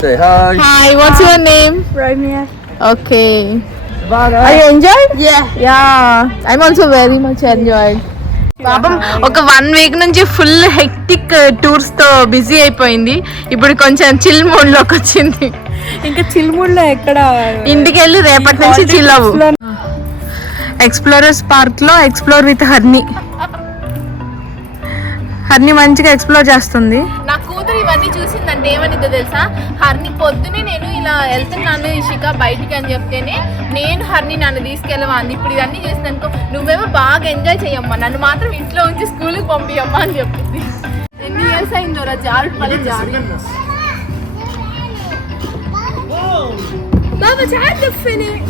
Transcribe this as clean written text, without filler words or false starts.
Say hi. Hi, what's your name? Romeo. Okay. Bye. Are you enjoyed? Yeah. Yeah, I'm also very much enjoyed. పాపం ఒక 1 week నుంచి full hectic tours తో busy అయిపోయింది. ఇప్పుడు కొంచెం chill mood లోకి వచ్చింది. ఇంకా చిల్ మూడ్ లో ఎక్కడ ఇంటికి వెళ్ళి రేపటి నుంచి చిల్ అవ్వు. ఎక్స్ప్లోరర్స్ పార్క్ లో ఎక్స్ప్లోర్ విత్ హర్ని. హర్ని మంచిగా ఎక్స్ప్లోర్ చేస్తుంది. నా కూతురు ఇవన్నీ చూసిందంటే ఏమనిద్దో తెలుసా, హర్ని పొద్దునే నేను ఇలా వెళ్తున్నాను ఇషిక బయటికి అని చెప్తేనే నేను హర్ని నన్ను తీసుకెళ్ళవా అంది. ఇప్పుడు ఇవన్నీ చేసిందనుకో నువ్వేమో బాగా ఎంజాయ్ చేయమ్మా, నన్ను మాత్రం ఇంట్లో ఉంచి స్కూల్కి పంపియమ్మా అని చెప్పింది. ఎన్ని ఇయర్స్ అయిందో రా జారు పని జారు. Mama, I had to finish.